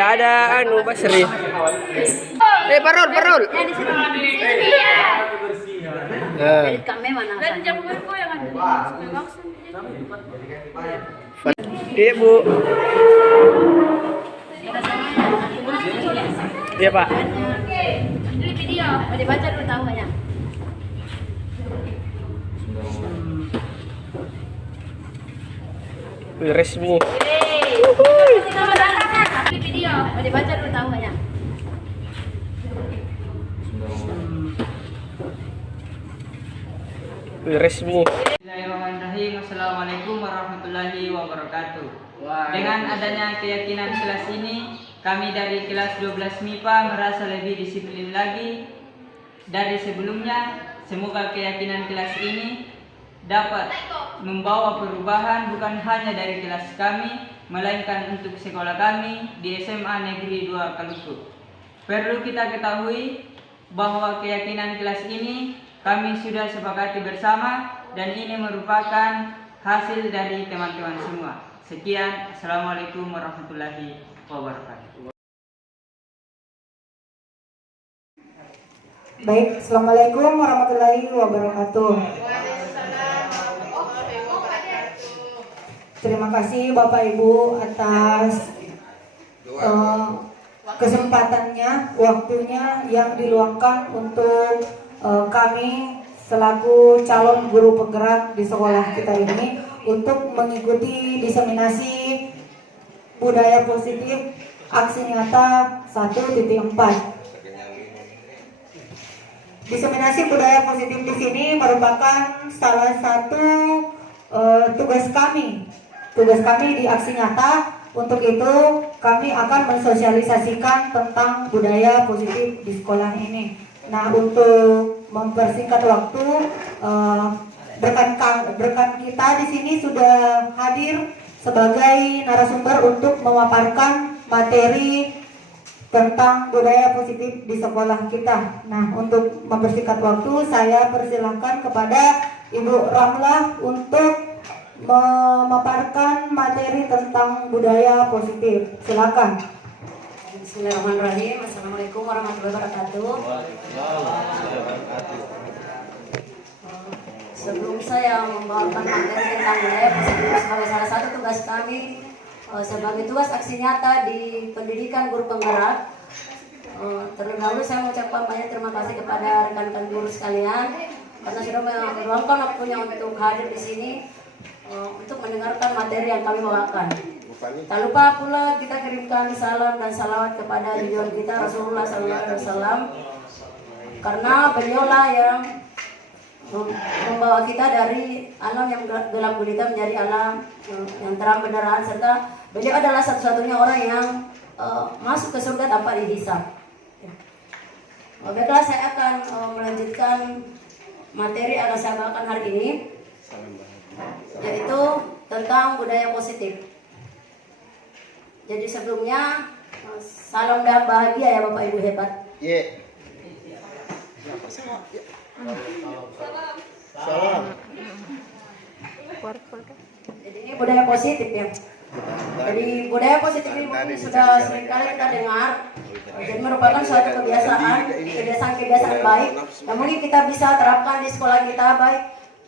Tidak ada anu Basri. Parul. Jadi kami mana? Dan jam berapa yang ada? Iya Bu. Iya Pak. Ini video, mau dibaca dulu tahu banyak. Resmi. Ini video, mau dibaca dulu tahu banyak. Resmi. Bismillahirrahmanirrahim. Assalamualaikum warahmatullahi wabarakatuh. Dengan adanya keyakinan kelas ini, kami dari kelas 12 MIPA merasa lebih disiplin lagi dari sebelumnya. Semoga keyakinan kelas ini dapat membawa perubahan bukan hanya dari kelas kami, melainkan untuk sekolah kami di SMA Negeri 2 Kalukut. Perlu kita ketahui bahwa keyakinan kelas ini kami sudah sepakati bersama dan ini merupakan hasil dari teman-teman semua. Sekian, Assalamualaikum warahmatullahi wabarakatuh. Baik, Assalamualaikum warahmatullahi wabarakatuh. Terima kasih Bapak Ibu atas kesempatannya, waktunya yang diluangkan untuk kami selaku calon guru penggerak di sekolah kita ini untuk mengikuti diseminasi budaya positif aksi nyata 1.4. Diseminasi budaya positif di sini merupakan salah satu tugas kami di aksi nyata. Untuk itu kami akan mensosialisasikan tentang budaya positif di sekolah ini. Nah, untuk mempersingkat waktu, rekan kita di sini sudah hadir sebagai narasumber untuk memaparkan materi tentang budaya positif di sekolah kita. Nah, untuk mempersingkat waktu, saya persilahkan kepada Ibu Ramlah untuk memaparkan materi tentang budaya positif. Silakan. Bismillahirrahmanirrahim. Assalamualaikum warahmatullahi wabarakatuh. Sebelum saya membawakan materi tentang budaya positif sebagai salah satu tugas kami sebagai tugas aksi nyata di pendidikan guru penggerak, terlebih dahulu saya mengucapkan banyak terima kasih kepada rekan-rekan guru sekalian karena sudah meluangkan waktunya untuk hadir di sini untuk mendengarkan materi yang kami bawakan. Tak lupa pula kita kirimkan salam dan salawat kepada junjungan kita Rasulullah SAW, karena beliaulah yang membawa kita dari alam yang gelap gulita menjadi alam yang terang benderang, serta beliau adalah satu-satunya orang yang masuk ke surga tanpa dihisab. Baiklah, saya akan melanjutkan materi yang saya bawakan hari ini, yaitu tentang budaya positif. Jadi sebelumnya salam dan bahagia ya Bapak Ibu hebat. Salam. Jadi ini budaya positif ya. Jadi budaya positif ini mungkin sudah seringkali kita dengar. Jadi merupakan suatu kebiasaan baik yang mungkin kita bisa terapkan di sekolah kita,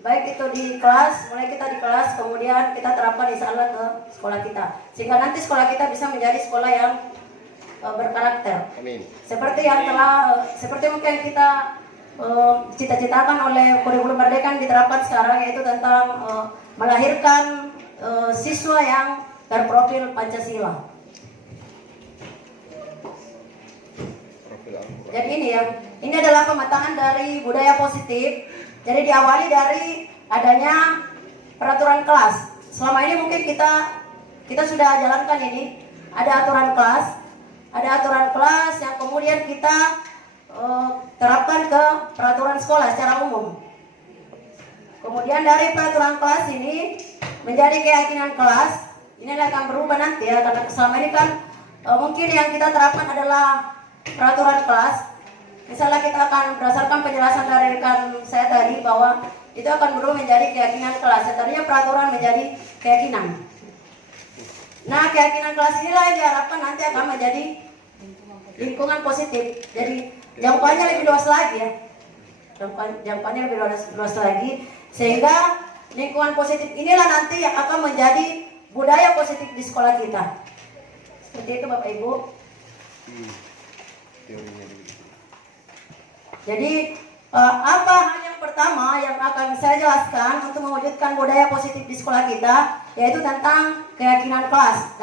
baik itu di kelas, mulai kita di kelas, kemudian kita terapkan insyaallah ke sekolah kita, sehingga nanti sekolah kita bisa menjadi sekolah yang berkarakter. Amin. Seperti mungkin kita cita-citakan oleh kurikulum merdeka yang diterapkan sekarang, yaitu tentang melahirkan siswa yang berprofil Pancasila. Jadi ini adalah pemetaan dari budaya positif. Jadi diawali dari adanya peraturan kelas. Selama ini mungkin kita sudah jalankan ini, ada aturan kelas yang kemudian kita terapkan ke peraturan sekolah secara umum. Kemudian dari peraturan kelas ini menjadi keyakinan kelas. Ini akan berubah nanti ya, karena selama ini kan mungkin yang kita terapkan adalah peraturan kelas. Misalnya kita akan berdasarkan penjelasan dari rekan saya tadi bahwa itu akan berubah menjadi keyakinan kelas. Tadinya peraturan menjadi keyakinan. Nah, keyakinan kelas inilah yang diharapkan nanti akan menjadi lingkungan positif. Jadi jangkauannya lebih luas lagi ya. Jangkauannya lebih luas lagi, sehingga lingkungan positif inilah nanti yang akan menjadi budaya positif di sekolah kita. Seperti itu Bapak Ibu. Jadi apa hal yang pertama yang akan saya jelaskan untuk mewujudkan budaya positif di sekolah kita, yaitu tentang keyakinan kelas.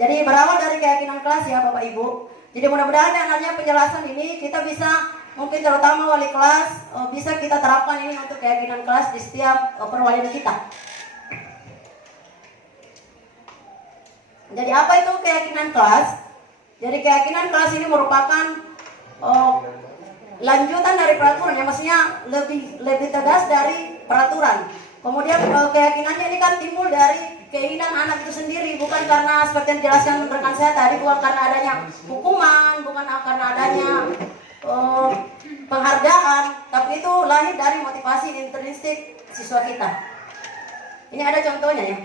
Jadi berawal dari keyakinan kelas ya Bapak Ibu. Jadi mudah-mudahan dengan penjelasan ini kita bisa, mungkin terutama wali kelas, bisa kita terapkan ini untuk keyakinan kelas di setiap perwalian kita. Jadi apa itu keyakinan kelas? Jadi keyakinan kelas ini merupakan lanjutan dari peraturan, ya maksudnya lebih tegas dari peraturan. Kemudian keyakinannya ini kan timbul dari keinginan anak itu sendiri, bukan karena seperti yang dijelaskan rekan saya tadi, bukan karena adanya hukuman, bukan karena adanya penghargaan, tapi itu lahir dari motivasi intrinsik siswa kita. Ini ada contohnya ya.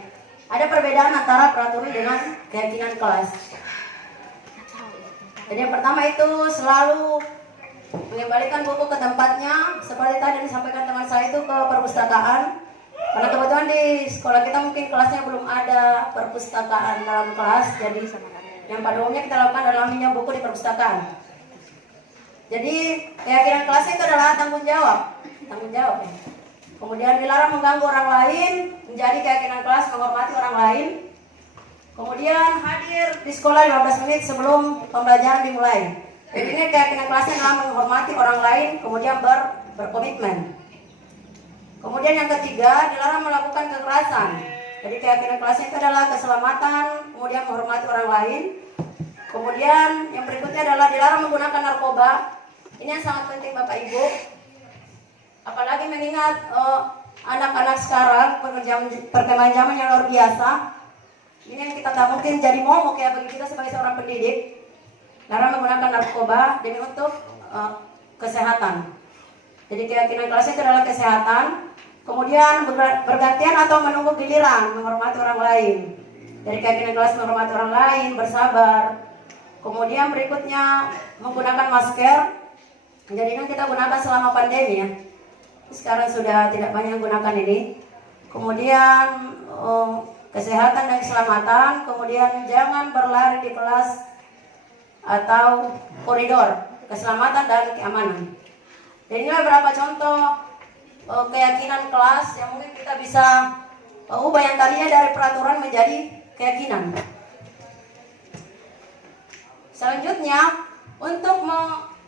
Ada perbedaan antara peraturan dengan keyakinan kelas. Jadi yang pertama itu selalu mengembalikan buku ke tempatnya, seperti tadi yang disampaikan teman saya itu ke perpustakaan. Karena kebetulan di sekolah kita mungkin kelasnya belum ada perpustakaan dalam kelas, jadi yang pada umumnya kita lakukan adalah minjam buku di perpustakaan. Jadi keyakinan kelas itu adalah tanggung jawab ya. Kemudian dilarang mengganggu orang lain, menjadi keyakinan kelas menghormati orang lain. Kemudian hadir di sekolah 15 menit sebelum pembelajaran dimulai. Jadi ini keyakinan kelasnya adalah menghormati orang lain, kemudian berkomitmen. Kemudian yang ketiga, dilarang melakukan kekerasan. Jadi keyakinan kelasnya itu adalah keselamatan, kemudian menghormati orang lain. Kemudian yang berikutnya adalah dilarang menggunakan narkoba. Ini yang sangat penting Bapak Ibu. Apalagi mengingat anak-anak sekarang perkembangan zaman yang luar biasa. Ini yang kita tak mungkin jadi momok ya bagi kita sebagai seorang pendidik. Dilarang menggunakan narkoba demi untuk kesehatan. Jadi keyakinan kelasnya itu adalah kesehatan. Kemudian bergantian atau menunggu giliran, menghormati orang lain. Dari keyakinan kelas menghormati orang lain, bersabar. Kemudian berikutnya menggunakan masker. Jadi ini kita gunakan selama pandemi ya. Sekarang sudah tidak banyak yang gunakan ini. Kemudian kesehatan dan keselamatan. Kemudian jangan berlari di kelas atau koridor. Keselamatan dan keamanan. Dan inilah beberapa contoh keyakinan kelas yang mungkin kita bisa ubah yang tadinya dari peraturan menjadi keyakinan. Selanjutnya, untuk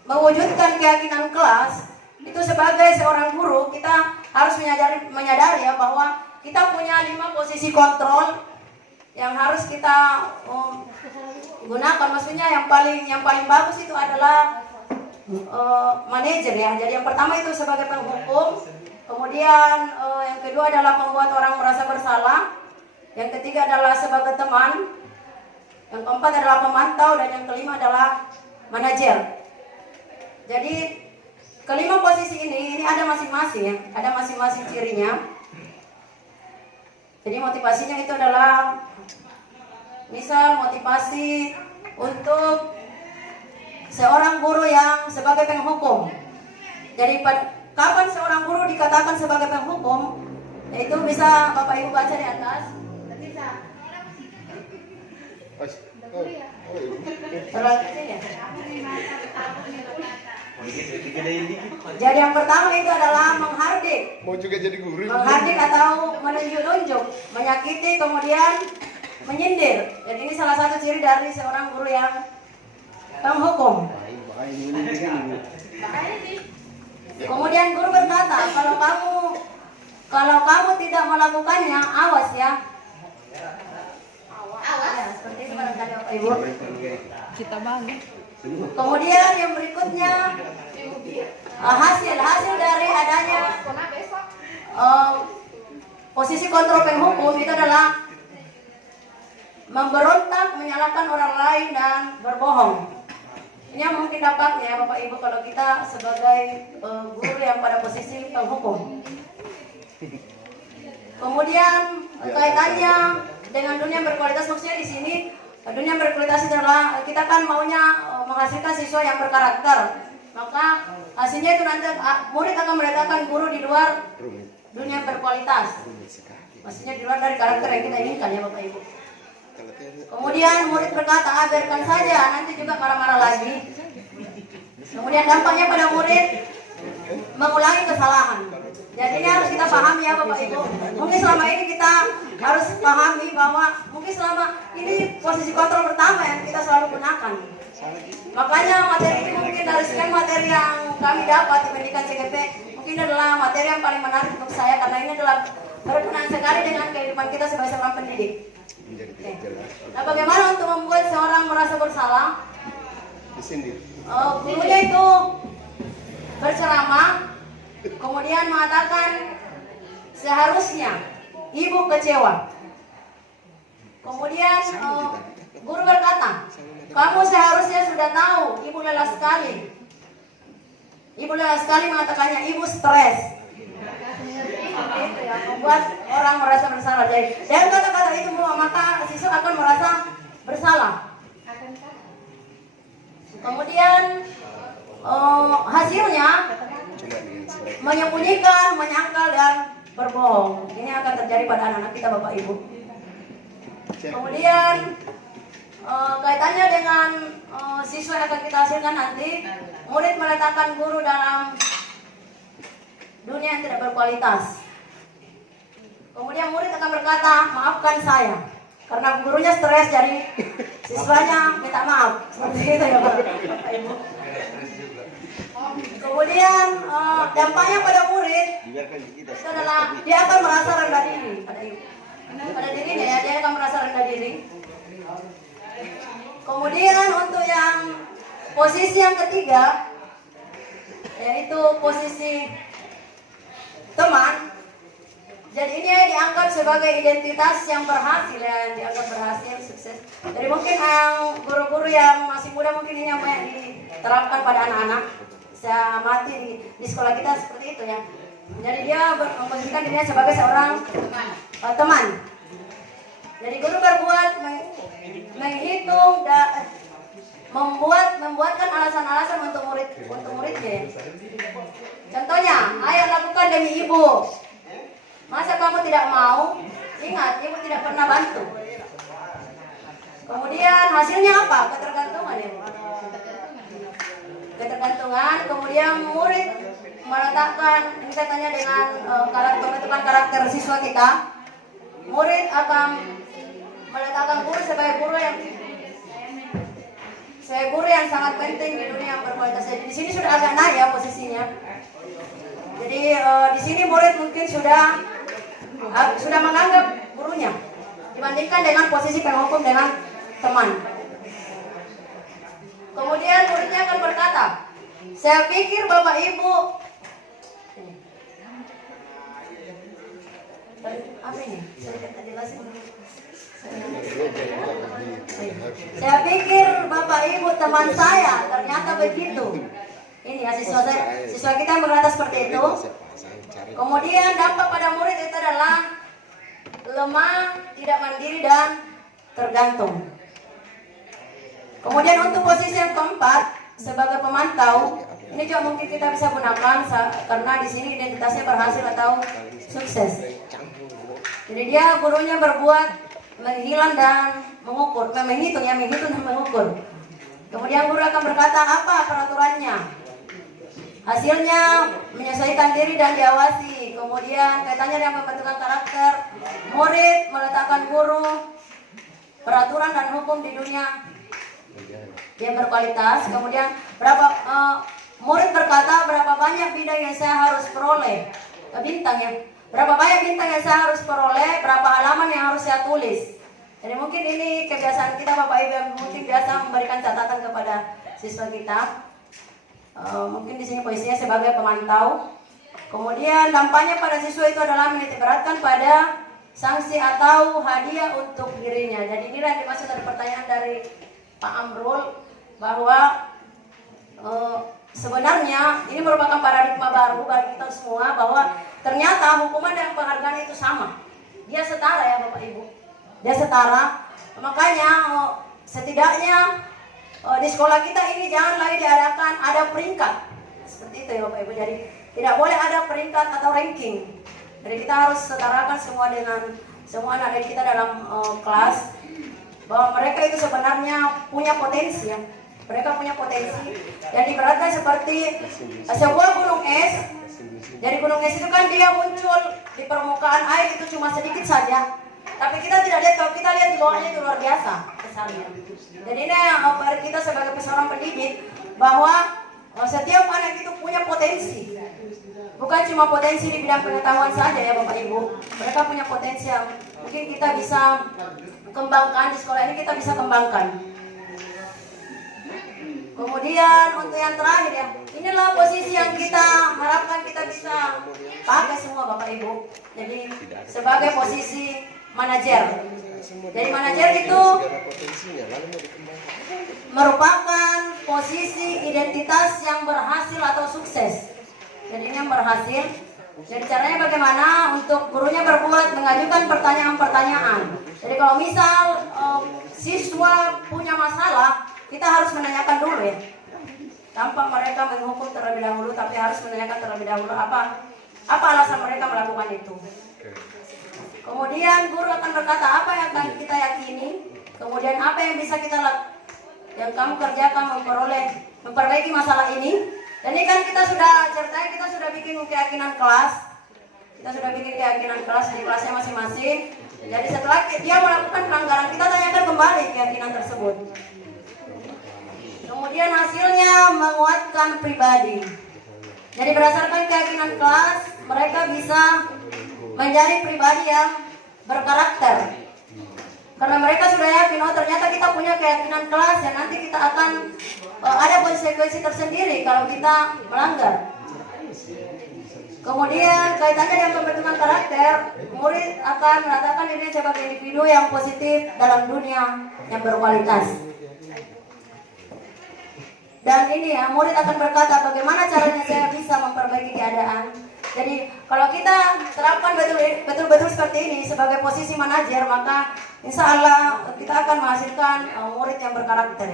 mewujudkan keyakinan kelas, itu sebagai seorang guru kita harus menyadari ya bahwa kita punya 5 posisi kontrol yang harus kita gunakan. Maksudnya yang paling bagus itu adalah manajer ya. Jadi yang pertama itu sebagai penghukum, kemudian yang kedua adalah membuat orang merasa bersalah, yang ketiga adalah sebagai teman, yang keempat adalah pemantau, dan yang kelima adalah manajer. Jadi kelima posisi ini ada masing-masing ya, ada masing-masing cirinya. Jadi motivasinya itu adalah misal motivasi untuk seorang guru yang sebagai penghukum. Jadi kapan seorang guru dikatakan sebagai penghukum? Itu bisa Bapak Ibu baca di atas. Jadi yang pertama itu adalah menghardik. Mau juga jadi guru. Menghardik atau menunjuk-nunjuk, menyakiti, kemudian menyindir. Jadi ini salah satu ciri dari seorang guru yang penghukum. Kemudian guru berkata, kalau kamu tidak melakukannya, awas ya. Awas. Ya, seperti itu barangkali Bapak Ibu. Kita banget. Kemudian yang berikutnya hasil dari adanya posisi kontrol penghukum itu adalah memberontak, menyalahkan orang lain, dan berbohong. Ini yang mungkin dampaknya Bapak Ibu kalau kita sebagai guru yang pada posisi penghukum. Kemudian kaitannya dengan dunia berkualitas, maksudnya di sini dunia berkualitas adalah kita kan maunya menghasilkan siswa yang berkarakter. Maka hasilnya itu nanti murid akan meletakkan guru di luar dunia berkualitas. Maksudnya di luar dari karakter yang kita inginkan ya Bapak Ibu. Kemudian murid berkata, biarkan saja, nanti juga marah-marah lagi. Kemudian dampaknya pada murid mengulangi kesalahan. Jadi ini harus kita pahami ya Bapak Ibu. Mungkin selama ini kita harus pahami bahwa mungkin selama ini posisi kontrol pertama yang kita selalu gunakan. Makanya materi ini mungkin dari sekian materi yang kami dapat di pendidikan CGP, mungkin adalah materi yang paling menarik untuk saya karena ini adalah berkenaan sekali dengan kehidupan kita sebagai seorang pendidik. Oke. Nah, bagaimana untuk membuat seorang merasa bersalah? Gurunya itu berceramah, kemudian mengatakan seharusnya ibu kecewa. Kemudian guru berkata, kamu seharusnya sudah tahu ibu lelah sekali. Ibu lelah sekali mengatakannya, ibu stres. Itu yang membuat orang merasa bersalah. Dan kata-kata itu maka siswa akan merasa bersalah. Kemudian hasilnya menyembunyikan, menyangkal dan berbohong. Ini akan terjadi pada anak-anak kita Bapak Ibu. Kemudian kaitannya dengan siswa yang akan kita hasilkan nanti, murid meletakkan guru dalam dunia yang tidak berkualitas. Kemudian murid akan berkata, maafkan saya, karena gurunya stres jadi siswanya minta maaf. Seperti itu ya Bapak Ibu. Kemudian dampaknya pada murid itu adalah dia akan merasa rendah diri pada dirinya ya, dia akan merasa rendah diri. Kemudian untuk yang posisi yang ketiga, yaitu posisi teman. Jadi ini dianggap sebagai identitas yang berhasil ya, dianggap berhasil, sukses. Jadi mungkin yang guru-guru yang masih muda mungkin ini yang banyak diterapkan pada anak-anak. Saya amati di sekolah kita seperti itu ya. Jadi dia memposisikan dirinya sebagai seorang teman. Jadi guru berbuat menghitung dan membuatkan alasan-alasan untuk muridnya. Contohnya, ayo lakukan demi ibu. Masa kamu tidak mau? Ingat, ibu tidak pernah bantu. Kemudian hasilnya apa? Ketergantungan ya. Ketergantungan. Kemudian murid meletakkan, ini saya tanya dengan pembentukan karakter siswa kita. Murid akan meletakkan guru sebagai guru yang sangat penting di dunia yang berkualitas. Jadi di sini sudah agak naik ya posisinya. Jadi di sini murid mungkin sudah menganggap gurunya dibandingkan dengan posisi penghukum dengan teman. Kemudian muridnya akan berkata, saya pikir Bapak Ibu apa ini? Saya pikir Bapak Ibu teman saya, ternyata begitu. Ini ya siswa kita yang berkata seperti itu. Kemudian dampak pada murid itu adalah lemah, tidak mandiri dan tergantung. Kemudian untuk posisi yang keempat sebagai pemantau, ini juga mungkin kita bisa gunakan karena di sini identitasnya berhasil atau sukses. Jadi dia gurunya berbuat menghilang dan mengukur, menghitung dan mengukur. Kemudian guru akan berkata apa peraturannya. Hasilnya menyesuaikan diri dan diawasi. Kemudian kaitannya dengan pembentukan karakter, murid meletakkan guru, peraturan dan hukum di dunia yang berkualitas. Kemudian murid berkata berapa banyak bidang yang saya harus peroleh, bintang ya. Berapa banyak bintang yang saya harus peroleh, berapa halaman yang harus saya tulis. Jadi mungkin ini kebiasaan kita Bapak Ibu yang mungkin biasa memberikan catatan kepada siswa kita. Mungkin di sini posisinya sebagai pemantau. Kemudian dampaknya pada siswa itu adalah menitikberatkan pada sanksi atau hadiah untuk dirinya. Jadi ini yang dimaksud dari pertanyaan dari Pak Amrul bahwa sebenarnya ini merupakan paradigma baru bagi kita semua bahwa ternyata hukuman dan penghargaan itu sama. Dia setara ya Bapak Ibu. dia setara. Makanya setidaknya di sekolah kita ini jangan lagi diadakan ada peringkat seperti itu ya Bapak Ibu. Jadi tidak boleh ada peringkat atau ranking. Jadi kita harus setarakan semua dengan semua anak didik kita dalam kelas, bahwa mereka itu sebenarnya punya potensi ya. Mereka punya potensi yang diberatkan seperti sebuah gunung es. Jadi gunung es itu kan dia muncul di permukaan air itu cuma sedikit saja. Tapi kita tidak lihat, kalau kita lihat di bawahnya itu luar biasa besarnya. Jadi ini yang kita sebagai seorang pendidik, bahwa setiap anak itu punya potensi. Bukan cuma potensi di bidang pengetahuan saja ya Bapak Ibu. Mereka punya potensi yang mungkin kita bisa kembangkan di sekolah ini, kita bisa kembangkan. Kemudian untuk yang terakhir ya, inilah posisi yang kita harapkan kita bisa pakai semua Bapak Ibu. Jadi sebagai posisi manajer. Jadi manajer itu merupakan posisi identitas yang berhasil atau sukses. Jadi ini yang berhasil. Jadi caranya bagaimana untuk gurunya berbuat mengajukan pertanyaan-pertanyaan. Jadi kalau misal siswa punya masalah, kita harus menanyakan dulu ya. Tanpa mereka menghukum terlebih dahulu, tapi harus menanyakan terlebih dahulu apa alasan mereka melakukan itu. Kemudian guru akan berkata apa yang akan kita yakini, kemudian apa yang bisa kita yang kamu kerjakan memperbaiki masalah ini. Dan ini kan kita sudah ceritanya, kita sudah bikin keyakinan kelas. Kita sudah bikin keyakinan kelas di kelasnya masing-masing. Jadi setelah dia melakukan pelanggaran, kita tanyakan kembali keyakinan tersebut. Kemudian hasilnya menguatkan pribadi. Jadi berdasarkan keyakinan kelas, mereka bisa menjadi pribadi yang berkarakter. Karena mereka sudah yakin, oh ternyata kita punya keyakinan kelas yang nanti kita akan ada konsekuensi tersendiri kalau kita melanggar. Kemudian kaitannya dengan pembentukan karakter, murid akan mengatakan dirinya sebagai individu yang positif dalam dunia yang berkualitas. Dan ini ya, murid akan berkata bagaimana caranya saya bisa memperbaiki keadaan. Jadi kalau kita terapkan betul-betul seperti ini sebagai posisi manajer, maka insya Allah kita akan menghasilkan murid yang berkarakter.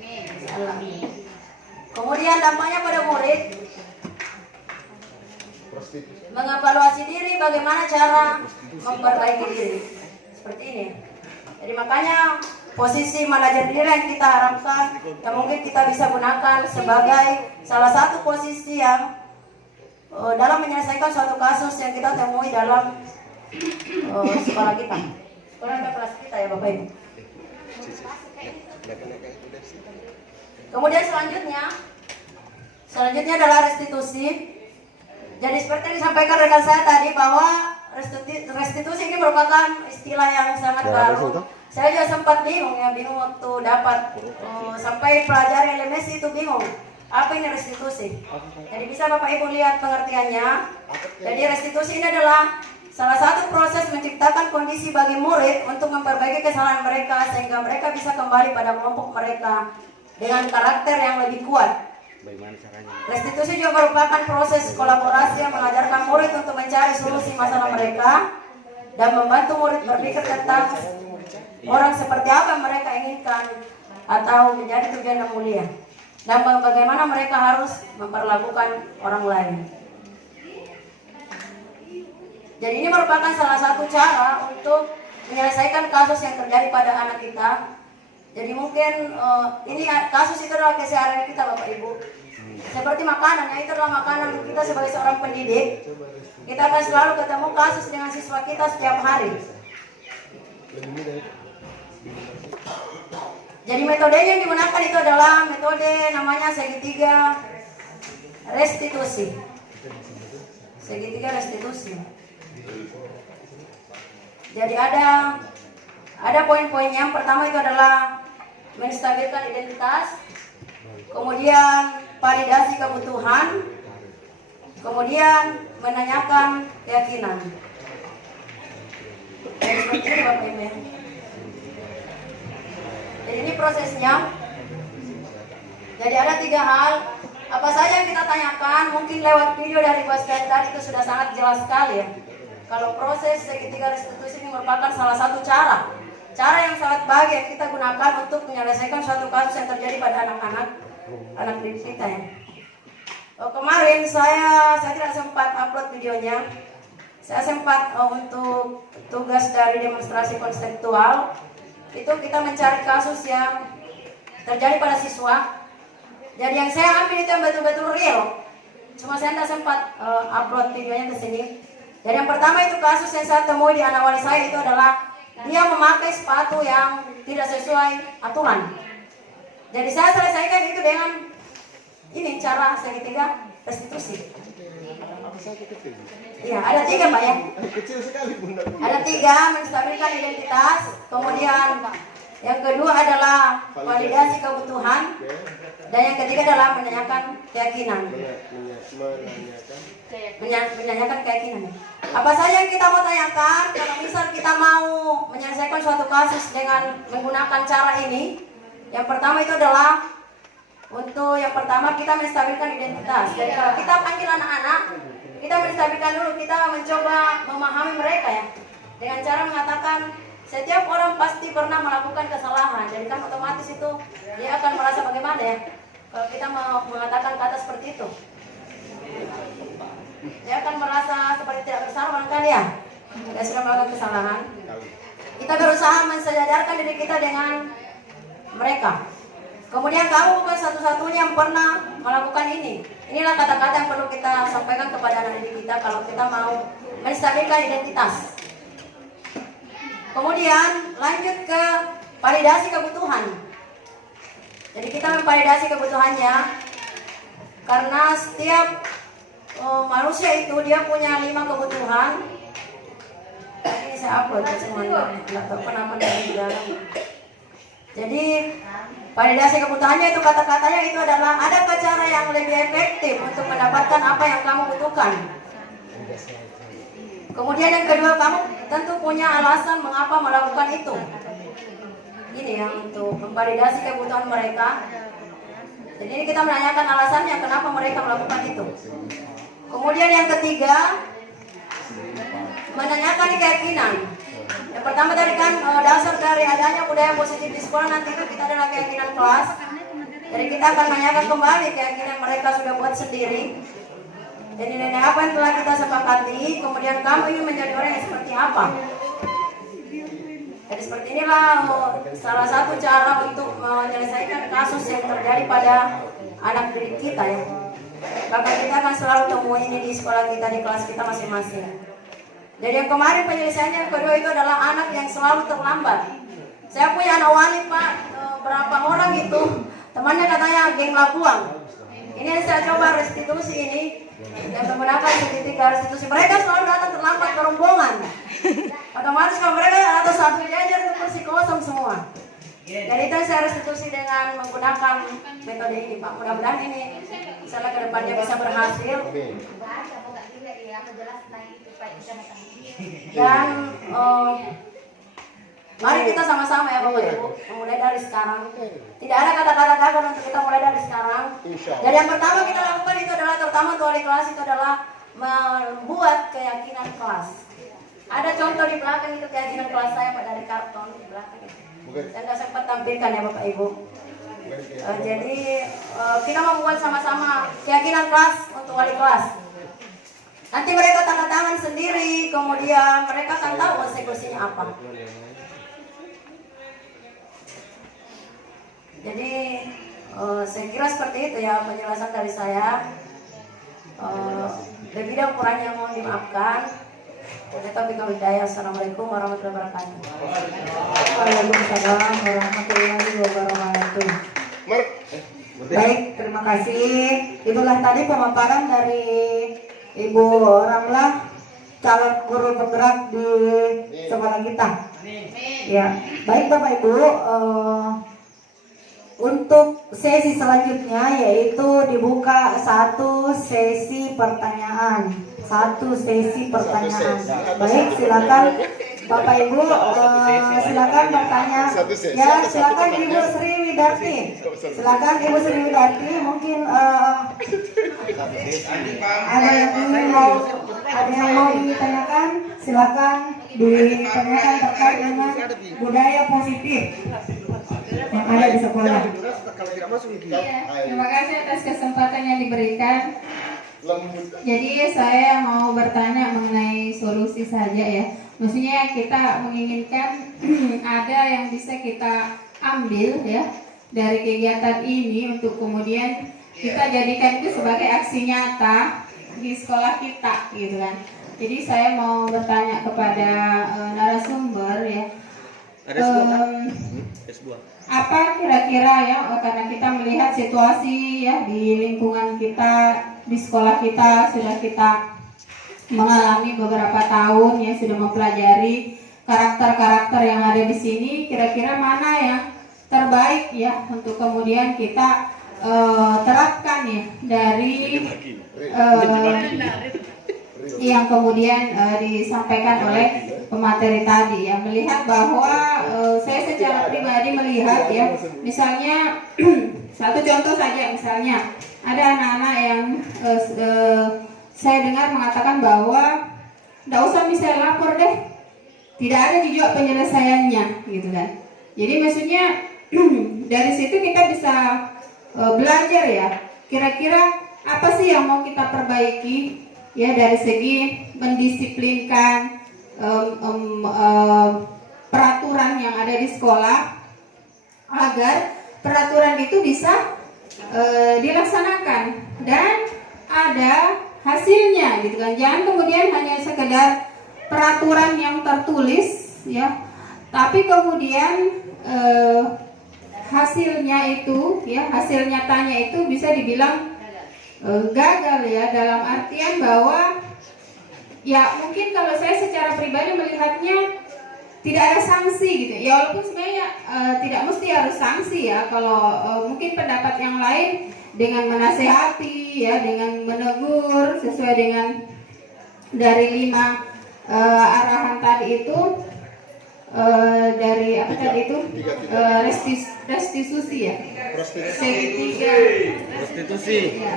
Insya Allah. Kemudian dampaknya pada murid, mengevaluasi diri, bagaimana cara memperbaiki diri. Seperti ini. Jadi makanya posisi manajer diri yang kita harapkan, yang mungkin kita bisa gunakan sebagai salah satu posisi yang dalam menyelesaikan suatu kasus yang kita temui dalam sekolah kita, sekolah kelas kita ya Bapak Ibu. Kemudian selanjutnya adalah restitusi. Jadi seperti yang disampaikan rekan saya tadi, bahwa restitusi ini merupakan istilah yang sangat baru. Saya juga sempat bingung waktu dapat sampai pelajari LMS itu bingung. Apa ini restitusi? Jadi bisa Bapak Ibu lihat pengertiannya. Jadi restitusi ini adalah salah satu proses menciptakan kondisi bagi murid untuk memperbaiki kesalahan mereka sehingga mereka bisa kembali pada kelompok mereka dengan karakter yang lebih kuat. Restitusi juga merupakan proses kolaborasi yang mengajarkan murid untuk mencari solusi masalah mereka dan membantu murid berpikir tentang orang seperti apa yang mereka inginkan atau menjadi tujuan yang mulia, dan bagaimana mereka harus memperlakukan orang lain. Jadi ini merupakan salah satu cara untuk menyelesaikan kasus yang terjadi pada anak kita. Jadi mungkin ini kasus itu adalah keseharian kita Bapak Ibu. Seperti makanan, itu adalah makanan kita sebagai seorang pendidik. Kita akan selalu ketemu kasus dengan siswa kita setiap hari. Jadi metode yang digunakan itu adalah metode namanya segitiga restitusi. Segitiga restitusi. Jadi ada poin-poinnya. Yang pertama itu adalah menstabilkan identitas, kemudian validasi kebutuhan, kemudian menanyakan keyakinan. Jadi seperti ini Bapak Ibu. Jadi ini prosesnya. Jadi ada 3 hal. Apa saja yang kita tanyakan, mungkin lewat video dari Bos tadi itu sudah sangat jelas sekali ya. kalau proses segitiga restitusi ini merupakan salah satu cara yang sangat baik yang kita gunakan untuk menyelesaikan suatu kasus yang terjadi pada anak didik kita ya. Kemarin saya tidak sempat upload videonya. Saya sempat untuk tugas dari demonstrasi konseptual itu kita mencari kasus yang terjadi pada siswa. Jadi yang saya ambil itu yang betul-betul real. Cuma saya tidak sempat upload videonya ke sini. Jadi yang pertama itu kasus yang saya temui di anak wali saya itu adalah dia memakai sepatu yang tidak sesuai aturan. Jadi saya selesaikan itu dengan ini cara segitiga restitusi. Iya, ada 3 Pak ya. Ada 3 menstabilkan identitas. Kemudian yang kedua adalah validasi kebutuhan. Dan yang ketiga adalah menanyakan keyakinan. Menanyakan keyakinan. Apa saja yang kita mau tanyakan? Kalau misal kita mau menyelesaikan suatu kasus dengan menggunakan cara ini, yang pertama itu adalah untuk yang pertama kita menstabilkan identitas. Jadi kalau kita panggil anak-anak, kita menstabilkan dulu, kita mencoba memahami mereka ya, dengan cara mengatakan setiap orang pasti pernah melakukan kesalahan. Jadi kan otomatis itu dia akan merasa bagaimana ya kalau kita mengatakan kata seperti itu. Dia akan merasa seperti tidak bersalah barangkali ya. Dia sudah melakukan kesalahan. Kita berusaha mensejajarkan diri kita dengan mereka. Kemudian kamu bukan satu-satunya yang pernah melakukan ini. Inilah kata-kata yang perlu kita sampaikan kepada anak didik kita kalau kita mau menstabilkan identitas. Kemudian lanjut ke validasi kebutuhan. Jadi kita memvalidasi kebutuhannya karena setiap manusia itu dia punya 5 kebutuhan. Ini saya upload semuanya. Laptop kenapa dari dalam. Jadi validasi kebutuhannya itu kata-katanya itu adalah adakah cara yang lebih efektif untuk mendapatkan apa yang kamu butuhkan. Kemudian yang kedua, kamu tentu punya alasan mengapa melakukan itu. Ini yang untuk memvalidasi kebutuhan mereka. Jadi ini kita menanyakan alasannya kenapa mereka melakukan itu. Kemudian yang ketiga, menanyakan keyakinan. Yang pertama tadi kan dasar dari adanya budaya positif di sekolah nanti itu kita adalah keyakinan kelas. Jadi kita akan menanyakan kembali keyakinan mereka sudah buat sendiri. Jadi nilai apa yang telah kita sepakati, kemudian kamu ingin menjadi orang yang seperti apa. Jadi seperti inilah salah satu cara untuk menyelesaikan kasus yang terjadi pada anak didik kita ya. Bahkan kita akan selalu temui ini di sekolah kita, di kelas kita masing-masing. Jadi yang kemarin penyelesaiannya yang kedua itu adalah anak yang selalu terlambat. Saya punya anak wali Pak, berapa orang itu temannya katanya geng Labuang. Ini yang saya coba restitusi ini dan menggunakan segitiga restitusi. Mereka selalu datang terlambat ke rombongan. Otomatis kalau mereka atau satu jajar itu kursi kosong semua. Jadi itu saya restitusi dengan menggunakan metode ini Pak. Mudah-mudahan ini misalnya ke depannya bisa berhasil. Dan mari kita sama-sama ya Bapak Ibu mulai dari sekarang. Tidak ada kata-kata gagal untuk kita mulai dari sekarang. Jadi yang pertama kita lakukan itu adalah terutama untuk wali kelas itu adalah membuat keyakinan kelas. Ada contoh di belakang itu keyakinan kelas saya Pak dari karton di belakang itu. Saya tidak sempat tampilkan ya Bapak Ibu. Jadi kita membuat sama-sama keyakinan kelas untuk wali kelas. Nanti mereka tanda tangan sendiri, kemudian mereka akan tahu konsekuensinya apa. Jadi saya kira seperti itu ya penjelasan dari saya. Lebih dan kurangnya mohon dimaafkan. Wabillahi hidayah. Assalamualaikum warahmatullahi wabarakatuh. Waalaikumsalam warahmatullahi wabarakatuh. Baik, terima kasih. Itulah tadi pemaparan dari Ibu Ramlah, calon guru penggerak di sekolah kita. Ya, baik Bapak Ibu. Untuk sesi selanjutnya yaitu dibuka satu sesi pertanyaan. Baik, silakan Bapak Ibu, silakan bertanya. Ya, silakan Ibu Sri Widarti. Silakan Ibu Sri Widarti. Mungkin ada yang mau ditanyakan. Silakan ditanyakan terkait dengan budaya positif yang ada di sekolah. Iya, terima kasih atas kesempatan yang diberikan. Jadi saya mau bertanya mengenai solusi saja ya. Maksudnya kita menginginkan ada yang bisa kita ambil ya dari kegiatan ini untuk kemudian kita jadikan itu sebagai aksi nyata di sekolah kita gitu kan. Jadi saya mau bertanya kepada narasumber ya. Apa kira-kira ya, karena kita melihat situasi ya di lingkungan kita, di sekolah kita sudah kita mengalami beberapa tahun ya, sudah mempelajari karakter-karakter yang ada di sini. Kira-kira mana yang terbaik ya untuk kemudian kita terapkan ya dari yang kemudian disampaikan oleh pemateri tadi ya. Melihat bahwa saya secara pribadi melihat ya, misalnya satu contoh saja, misalnya ada anak-anak yang saya dengar mengatakan bahwa tidak usah misalnya lapor deh, tidak ada juga penyelesaiannya gitu kan. Jadi maksudnya dari situ kita bisa belajar ya, kira-kira apa sih yang mau kita perbaiki ya dari segi mendisiplinkan peraturan yang ada di sekolah agar peraturan itu bisa dilaksanakan dan ada hasilnya gitu kan. Jangan kemudian hanya sekedar peraturan yang tertulis ya, tapi kemudian hasilnya itu ya, hasil nyatanya itu bisa dibilang gagal ya, dalam artian bahwa ya mungkin kalau saya secara pribadi melihatnya tidak ada sanksi gitu ya, walaupun sebenarnya tidak mesti harus sanksi ya. Kalau mungkin pendapat yang lain dengan menasehati ya, dengan menegur sesuai dengan dari 5 arahan tadi itu, dari apa tadi itu, restitusi ya, segitiga Prostitusi. ya.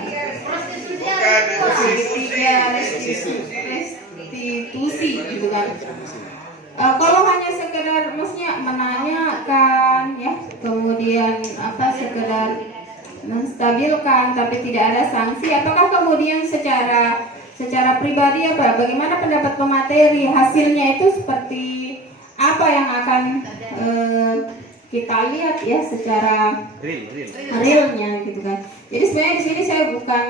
Restitusi gitu kan. Kalau hanya sekedar maksudnya menanyakan ya, kemudian apa, sekedar menstabilkan tapi tidak ada sanksi, apakah kemudian secara pribadi apa, bagaimana pendapat pemateri, hasilnya itu seperti apa yang akan kita lihat ya secara realnya gitu kan. Jadi sebenarnya di sini saya bukan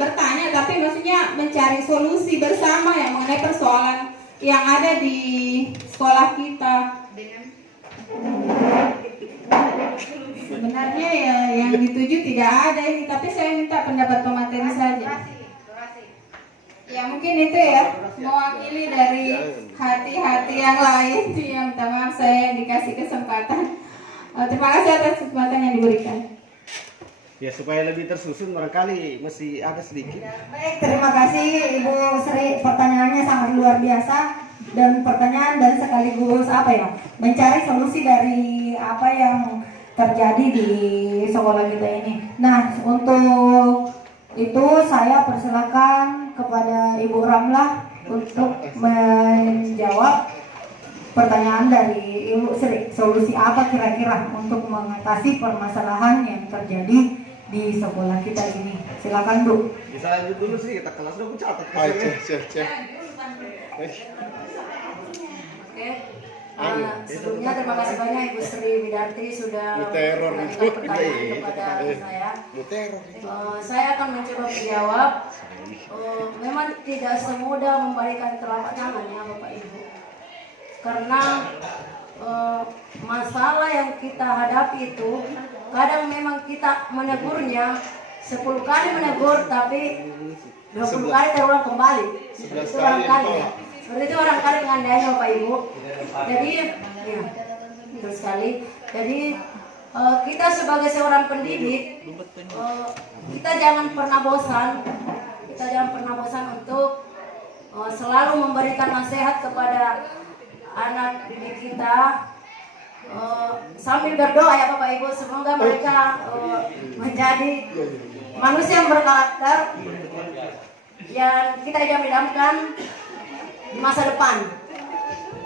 bertanya, tapi maksudnya mencari solusi bersama ya mengenai persoalan yang ada di sekolah kita. Sebenarnya ya yang dituju tidak ada ini, tapi saya minta pendapat pemateri saja. Ya mungkin itu ya, mewakili dari hati-hati yang lain. Ya minta maaf saya dikasih kesempatan. Terima kasih atas kesempatan yang diberikan. Ya supaya lebih tersusun barangkali masih ada sedikit. Baik, terima kasih Ibu Sri, pertanyaannya sangat luar biasa dan pertanyaan dan sekaligus apa ya, mencari solusi dari apa yang terjadi di sekolah kita ini. Nah, untuk itu saya persilakan kepada Ibu Ramlah untuk menjawab pertanyaan dari Ibu Sri. Solusi apa kira-kira untuk mengatasi permasalahan yang terjadi di sekolah kita ini? Silakan Bu. Bisa lanjut dulu sih, kita kelas dulu catat. Oke. Sebelumnya terima kasih banyak Ibu Sri Widarti sudah memberikan pertanyaan kepada saya. Saya akan mencoba menjawab. Memang tidak semudah membalikan telapak tangan ya Bapak Ibu, karena masalah yang kita hadapi itu kadang memang kita menegurnya 10 kali menegur tapi 20 kali terulang kembali. Itu barangkali ya. Seperti itu barangkali mengandainya Bapak Ibu. Jadi ya, betul sekali. Jadi kita sebagai seorang pendidik, kita jangan pernah bosan. Kita jangan pernah bosan untuk selalu memberikan nasihat kepada anak didik kita, sambil berdoa ya Bapak Ibu, semoga mereka menjadi manusia yang berkarakter yang kita idam-idamkan di masa depan.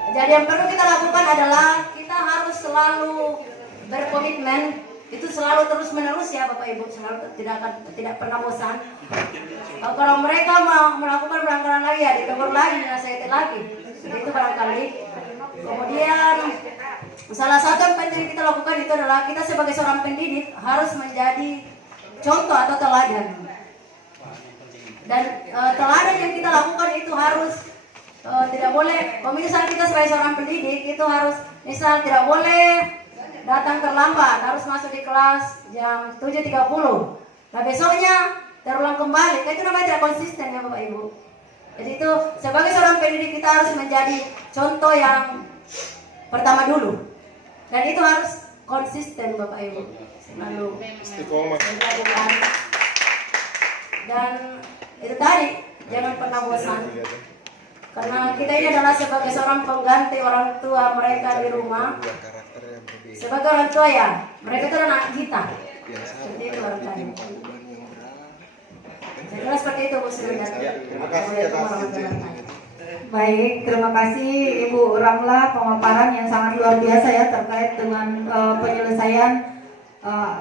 Jadi yang perlu kita lakukan adalah kita harus selalu berkomitmen, itu selalu terus menerus ya Bapak Ibu, selalu tidak pernah bosan. Kalau mereka mau melakukan pelanggaran lagi ya ditegur lagi, dinasihati lagi, itu barangkali. Kemudian salah satu yang penting kita lakukan itu adalah kita sebagai seorang pendidik harus menjadi contoh atau teladan. Dan teladan yang kita lakukan itu harus tidak boleh, misal kita sebagai seorang pendidik itu harus misal tidak boleh datang terlambat, harus masuk di kelas jam 7.30. Nah besoknya terulang kembali, itu namanya tidak konsisten ya Bapak Ibu. Jadi itu sebagai seorang pendidik kita harus menjadi contoh yang pertama dulu. Dan itu harus konsisten Bapak Ibu. Selalu menjadikan. Dan itu tadi, jangan pernah bosan. Karena kita ini adalah sebagai seorang pengganti orang tua mereka di rumah. Sebagai orang tua ya, mereka itu adalah anak kita. Seperti itu barangkali. Saya kira seperti itu Bu Sri. Terima kasih. Baik, terima kasih Ibu Ramla pemaparan yang sangat luar biasa ya terkait dengan penyelesaian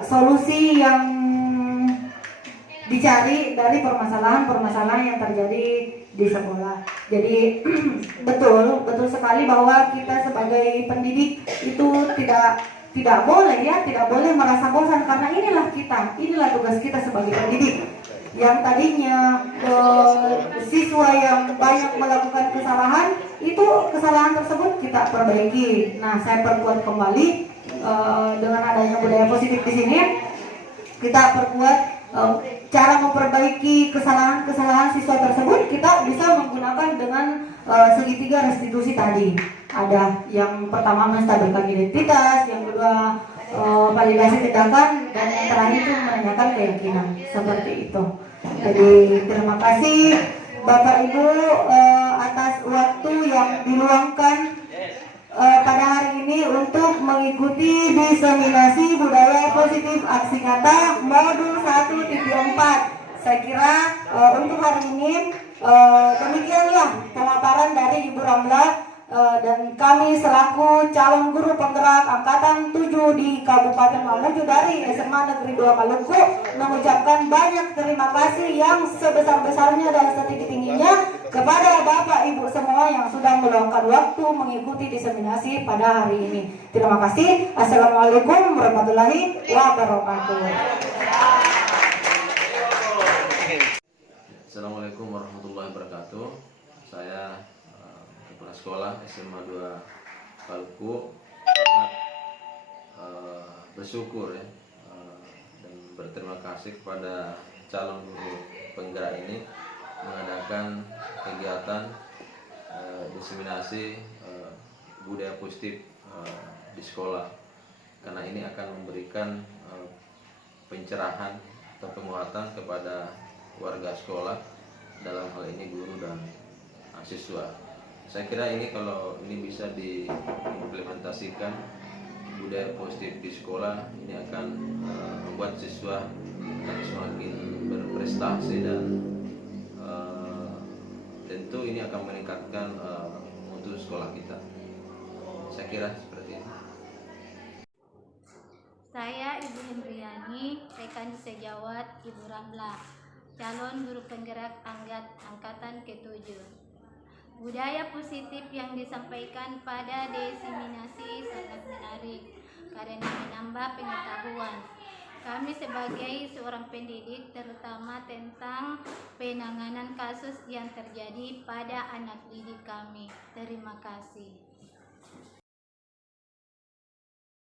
solusi yang dicari dari permasalahan-permasalahan yang terjadi di sekolah. Jadi betul sekali bahwa kita sebagai pendidik itu tidak boleh merasa bosan, karena inilah tugas kita sebagai pendidik. Yang tadinya siswa yang banyak melakukan kesalahan, itu kesalahan tersebut kita perbaiki. Nah, saya perkuat kembali dengan adanya budaya positif di sini, kita perkuat cara memperbaiki kesalahan siswa tersebut. Kita bisa menggunakan dengan segitiga restitusi tadi. Ada yang pertama menstabilkan identitas, yang kedua validasi tindakan, dan yang terakhir itu menanyakan keyakinan. Seperti itu. Jadi terima kasih Bapak Ibu atas waktu yang diluangkan pada hari ini untuk mengikuti diseminasi budaya positif aksi kata modul 1.4. Saya kira untuk hari ini demikianlah pemaparan dari Ibu Ramla. Dan kami selaku calon guru penggerak angkatan 7 di Kabupaten Mamuju dari SMA Negeri 2 Maluku mengucapkan banyak terima kasih yang sebesar-besarnya dan setinggi-tingginya kepada Bapak Ibu semua yang sudah meluangkan waktu mengikuti diseminasi pada hari ini. Terima kasih. Assalamualaikum warahmatullahi wabarakatuh. Assalamualaikum warahmatullahi wabarakatuh. Saya kepala sekolah SMA 2 Maluku sangat bersyukur ya, dan berterima kasih kepada calon guru penggerak ini mengadakan kegiatan diseminasi budaya positif di sekolah, karena ini akan memberikan pencerahan atau penguatan kepada warga sekolah, dalam hal ini guru dan siswa. Saya kira ini kalau ini bisa diimplementasikan budaya positif di sekolah, ini akan membuat siswa semakin berprestasi dan tentu ini akan meningkatkan mutu sekolah kita. Saya kira seperti itu. Saya Ibu Hendriani, rekan sejawat Ibu Ramla, calon guru penggerak angkatan ke-7. Budaya positif yang disampaikan pada diseminasi sangat menarik karena menambah pengetahuan kami sebagai seorang pendidik, terutama tentang penanganan kasus yang terjadi pada anak didik kami. Terima kasih.